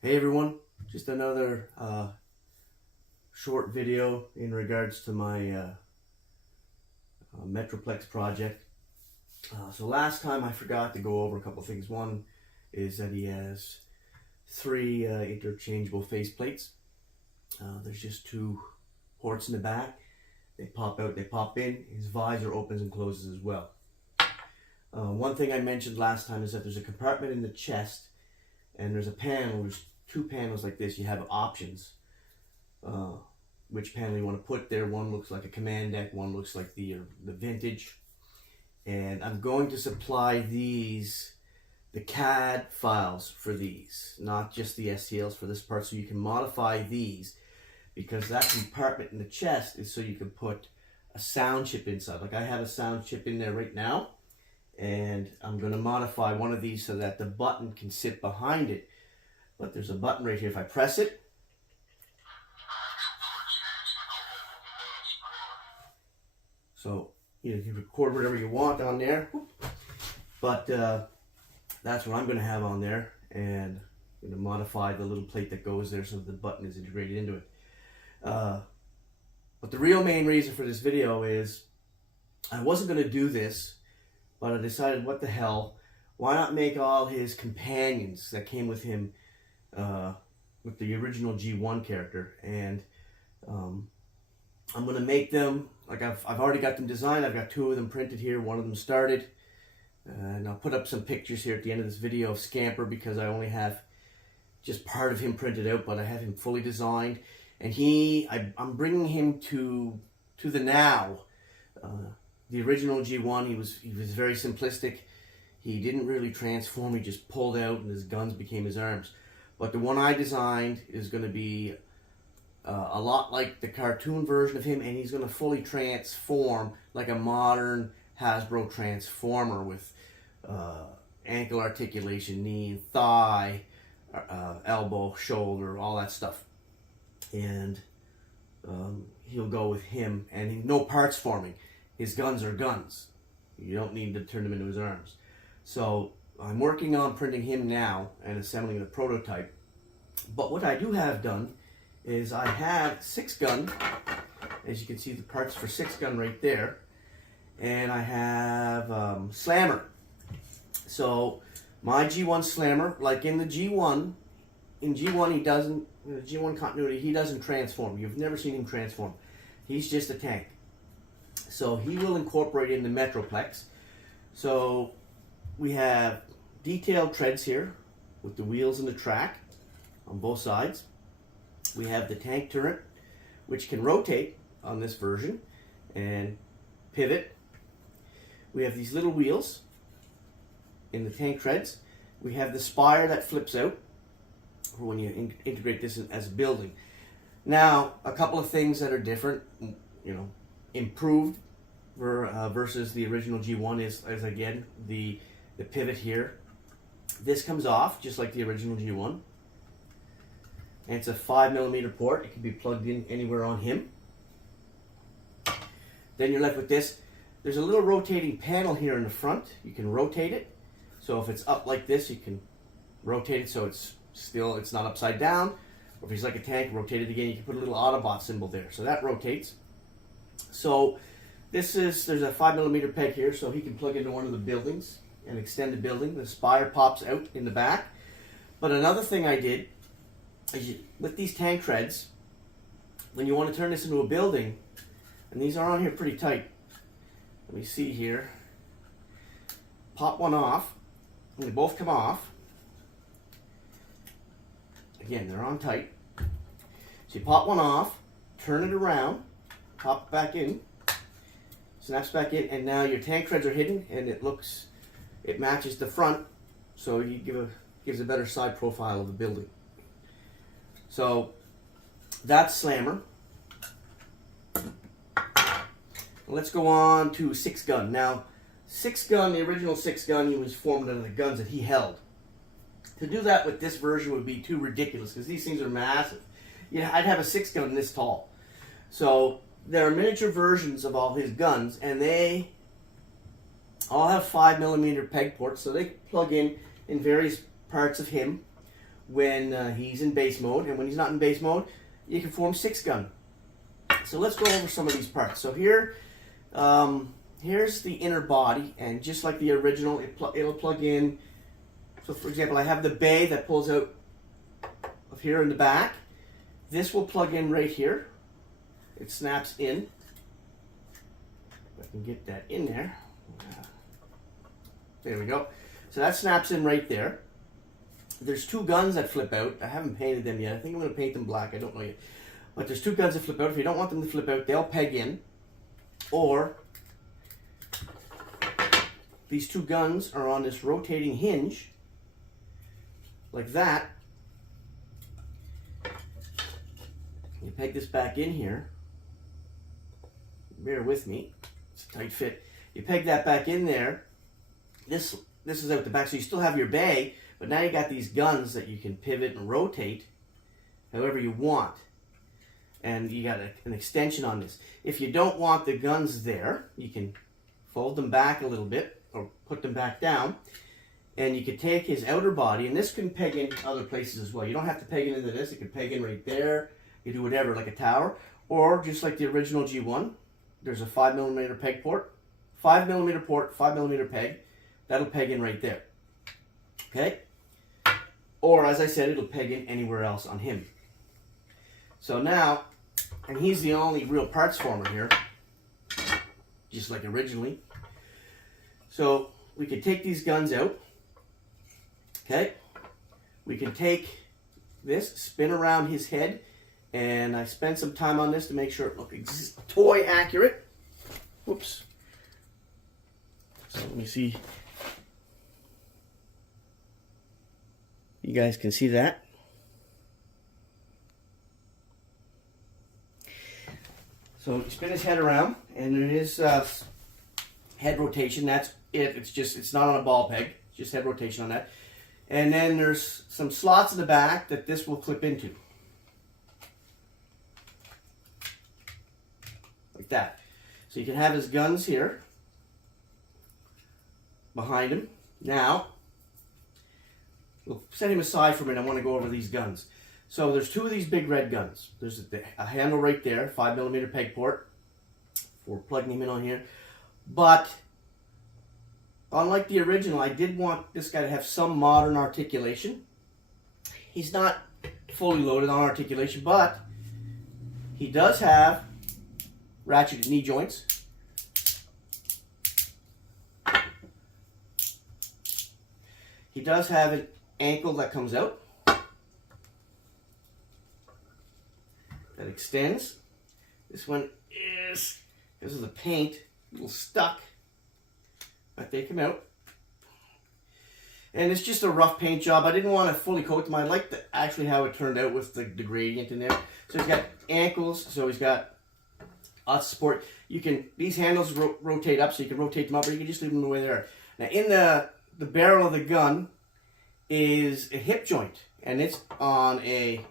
Hey everyone, just another short video in regards to my Metroplex project. So last time I forgot to go over a couple things. One is that he has three interchangeable face plates. There's just two ports in the back. They pop out, they pop in. His visor opens and closes as well. One thing I mentioned last time is that there's a compartment in the chest and there's a panel. There's two panels like this. You have options, which panel you want to put there. One looks like a command deck, one looks like the vintage. And I'm going to supply the CAD files for these, not just the STLs for this part, so you can modify these, because that compartment in the chest is so you can put a sound chip inside. Like I have a sound chip in there right now, and I'm going to modify one of these so that the button can sit behind it. But there's a button right here. If I press it, so you can record whatever you want on there. But that's what I'm going to have on there, and I'm going to modify the little plate that goes there so the button is integrated into it. But the real main reason for this video is I wasn't going to do this, but I decided, what the hell, why not make all his companions that came with him with the original G1 character, and I'm going to make them, like I've already got them designed. I've got two of them printed here, one of them started, and I'll put up some pictures here at the end of this video of Scamper, because I only have just part of him printed out, but I have him fully designed, and I'm bringing him to the now. The original G1, he was very simplistic. He didn't really transform. He just pulled out and his guns became his arms. But the one I designed is going to be a lot like the cartoon version of him, and he's going to fully transform like a modern Hasbro transformer with ankle articulation, knee and thigh, elbow, shoulder, all that stuff. And he'll go with him, and no parts forming. His guns are guns. You don't need to turn them into his arms. So I'm working on printing him now and assembling the prototype. But what I do have done is I have 6-gun. As you can see, the parts for 6-gun right there. And I have Slammer. So my G1 Slammer, like in the G1, in G1 he doesn't, in the G1 continuity, he doesn't transform. You've never seen him transform. He's just a tank. So he will incorporate in the Metroplex. So we have detailed treads here with the wheels and the track on both sides. We have the tank turret, which can rotate on this version and pivot. We have these little wheels in the tank treads. We have the spire that flips out for when you integrate this as a building. Now, a couple of things that are different, improved versus the original G1 is again the pivot here. This comes off just like the original G1, and it's a 5mm port. It can be plugged in anywhere on him. Then you're left with this. There's a little rotating panel here in the front. You can rotate it, so if it's up like this, you can rotate it so it's not upside down. Or if he's like a tank, rotate it again. You can put a little Autobot symbol there, so that rotates. So there's a 5mm peg here, so he can plug into one of the buildings and extend the building. The spire pops out in the back. But another thing I did is with these tank treads, when you want to turn this into a building, and these are on here pretty tight. Let me see here. Pop one off, and they both come off. Again, they're on tight. So you pop one off, turn it around, pop it back in, snaps back in, and now your tank treads are hidden, and it matches the front, so you gives a better side profile of the building. So that's Slammer. Let's go on to 6-gun. Now, 6-gun, the original 6-gun, he was formed out of the guns that he held. To do that with this version would be too ridiculous, because these things are massive. I'd have a 6-gun this tall. So there are miniature versions of all his guns, and they all have 5mm peg ports, so they plug in various parts of him. when he's in base mode, and when he's not in base mode, you can form 6 gun. So let's go over some of these parts. So here, here's the inner body, and just like the original, it'll plug in. So for example, I have the bay that pulls out of here in the back. This will plug in right here. It snaps in. If I can get that in there. There we go. So that snaps in right there. There's 2 guns that flip out. I haven't painted them yet. I think I'm going to paint them black. I don't know yet. But there's 2 guns that flip out. If you don't want them to flip out, they'll peg in. Or these 2 guns are on this rotating hinge, like that. You peg this back in here. Bear with me. It's a tight fit. You peg that back in there. This is out the back, so you still have your bay, but now you got these guns that you can pivot and rotate however you want. And you got an extension on this. If you don't want the guns there, you can fold them back a little bit or put them back down. And you can take his outer body, and this can peg in other places as well. You don't have to peg it into this. It can peg in right there. You do whatever, like a tower. Or just like the original G1, there's a 5mm peg port. 5mm port, 5mm peg. That'll peg in right there. Okay? Or, as I said, it'll peg in anywhere else on him. So now, and he's the only real parts former here, just like originally. So we could take these guns out. Okay? We can take this, spin around his head, and I spent some time on this to make sure it looks toy accurate. Whoops. So let me see. You guys can see that. So spin his head around, and there is head rotation. That's it. It's not on a ball peg. It's just head rotation on that. And then there's some slots in the back that this will clip into. Like that. So you can have his guns here behind him. Now, we'll set him aside for a minute. I want to go over these guns. So there's 2 of these big red guns. There's a handle right there, 5mm peg port for plugging him in on here. But unlike the original, I did want this guy to have some modern articulation. He's not fully loaded on articulation, but he does have ratcheted knee joints. He does have an ankle that comes out, that extends. This one is, because of the paint, a little stuck, but they come out. And it's just a rough paint job. I didn't want to fully coat them. I liked actually how it turned out with the gradient in there. So he's got ankles, so he's got lots of support. You can, these handles rotate up, so you can rotate them up, or you can just leave them the way they are. Now in the barrel of the gun is a hip joint, and it's on a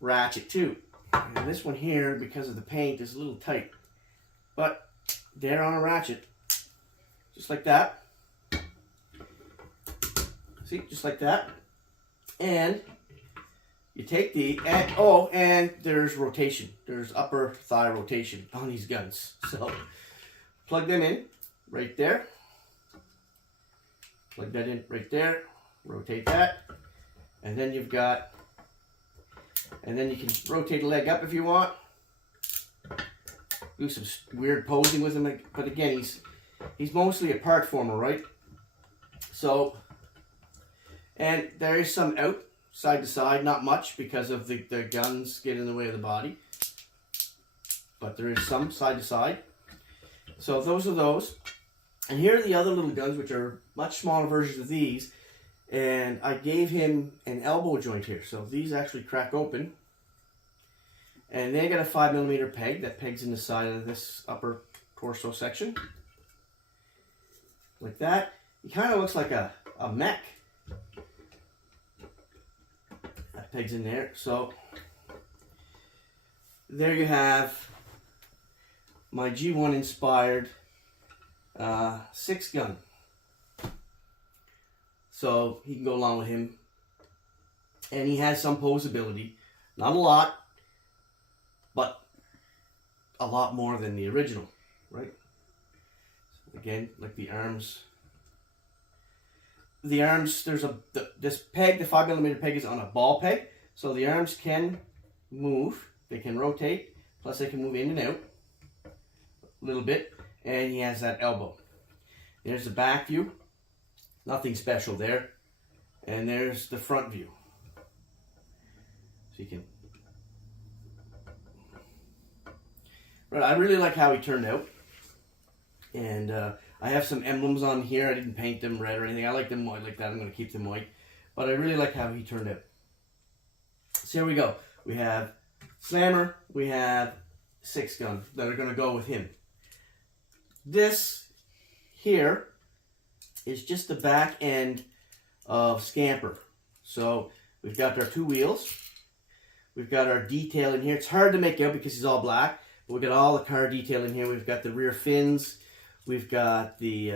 ratchet too. And this one here, because of the paint, is a little tight. But they're on a ratchet. Just like that. See, just like that. And you take and there's rotation. There's upper thigh rotation on these guns. So plug them in right there. Plug that in right there. Rotate that. And then you've got, and then you can rotate the leg up if you want. Do some weird posing with him. But again, he's mostly a part former, right? So, and there is some out side to side, not much because of the guns get in the way of the body. But there is some side to side. So those are those. And here are the other little guns, which are much smaller versions of these. And I gave him an elbow joint here. So these actually crack open. And they got a 5mm peg that pegs in the side of this upper torso section. Like that. He kind of looks like a mech. That pegs in there. So there you have my G1 inspired 6-gun. So he can go along with him And he has some posability. Not a lot, but a lot more than the original, right? Again, like the arms. The arms, this peg, the 5mm peg is on a ball peg. So the arms can move. They can rotate. Plus they can move in and out a little bit. And he has that elbow. There's the back view. Nothing special there. And there's the front view. So you can... But I really like how he turned out. And I have some emblems on here. I didn't paint them red or anything. I like them white like that. I'm going to keep them white. But I really like how he turned out. So here we go. We have Slammer. We have 6-gun that are going to go with him. This here is just the back end of Scamper. So we've got our 2 wheels. We've got our detail in here. It's hard to make out because he's all black. But we've got all the car detail in here. We've got the rear fins. We've got the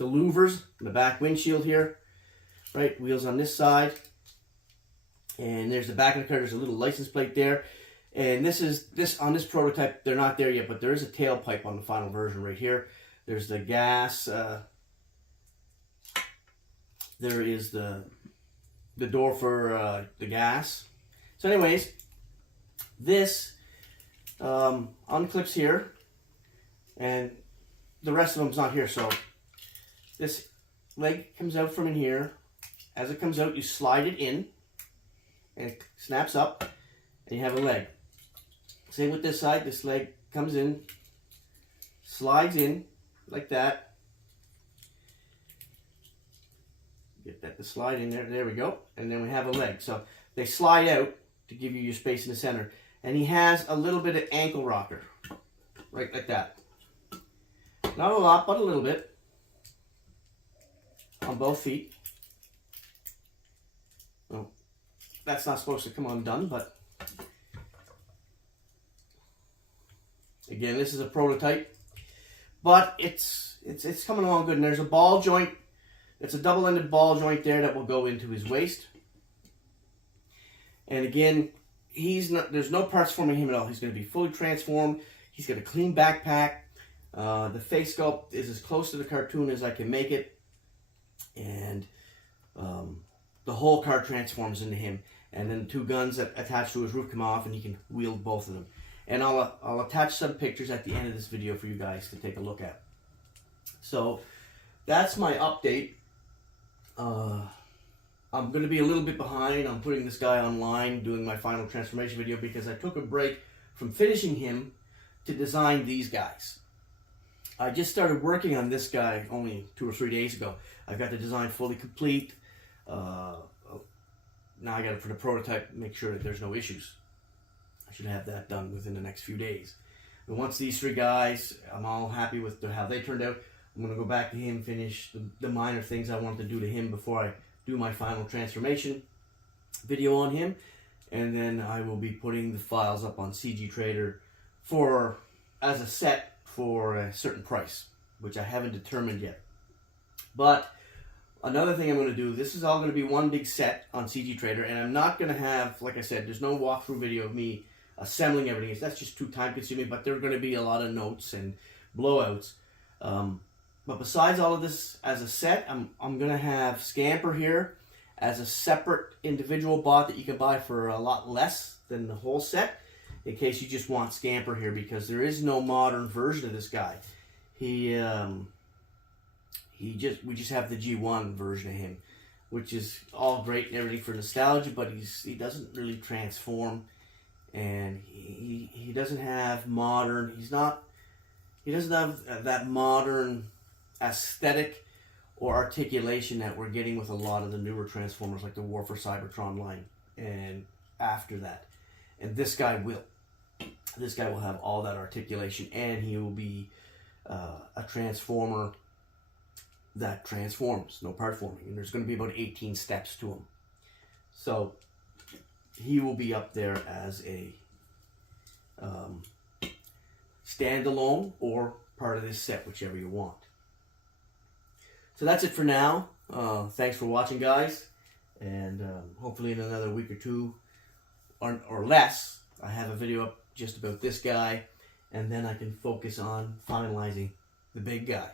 louvers in the back windshield here. Right, wheels on this side. And there's the back of the car. There's a little license plate there. And on this prototype, they're not there yet, but there is a tailpipe on the final version right here. There's the gas. There is the door for the gas. So anyways, this unclips here, and the rest of them's not here. So this leg comes out from in here. As it comes out, you slide it in, and it snaps up, and you have a leg. Same with this side. This leg comes in, slides in like that. Get that to slide in there. There we go. And then we have a leg. So they slide out to give you your space in the center. And he has a little bit of ankle rocker. Right like that. Not a lot, but a little bit. On both feet. Well, that's not supposed to come undone, but... Again, this is a prototype. But it's coming along good. And there's a ball joint. It's a double-ended ball joint there that will go into his waist. And again, there's no parts forming him at all. He's going to be fully transformed. He's got a clean backpack. The face sculpt is as close to the cartoon as I can make it. And the whole car transforms into him. And then the 2 guns that attach to his roof come off, and he can wield both of them. And I'll attach some pictures at the end of this video for you guys to take a look at. So that's my update. I'm going to be a little bit behind on putting this guy online, doing my final transformation video, because I took a break from finishing him to design these guys. I just started working on this guy only 2 or 3 days ago. I got the design fully complete. Now I got it for the prototype, make sure that there's no issues. I should have that done within the next few days. And once these 3 guys, I'm all happy with how they turned out, I'm going to go back to him, finish the minor things I want to do to him before I do my final transformation video on him. And then I will be putting the files up on CG Trader as a set for a certain price, which I haven't determined yet. But another thing I'm going to do, this is all going to be one big set on CG Trader, and I'm not going to have, like I said, there's no walkthrough video of me assembling everything. That's just too time consuming, but there are going to be a lot of notes and blowouts. But besides all of this as a set, I'm going to have Scamper here as a separate individual bot that you can buy for a lot less than the whole set, in case you just want Scamper here, because there is no modern version of this guy. We just have the G1 version of him, which is all great and everything for nostalgia, but he doesn't really transform, and he doesn't have modern. He doesn't have that modern aesthetic or articulation that we're getting with a lot of the newer Transformers, like the War for Cybertron line and after that. And this guy will. This guy will have all that articulation, and he will be a Transformer that transforms, no part forming. And there's going to be about 18 steps to him. So he will be up there as a standalone or part of this set, whichever you want. So that's it for now. Thanks for watching, guys, And hopefully in another week or two or less, I have a video up just about this guy, and then I can focus on finalizing the big guy.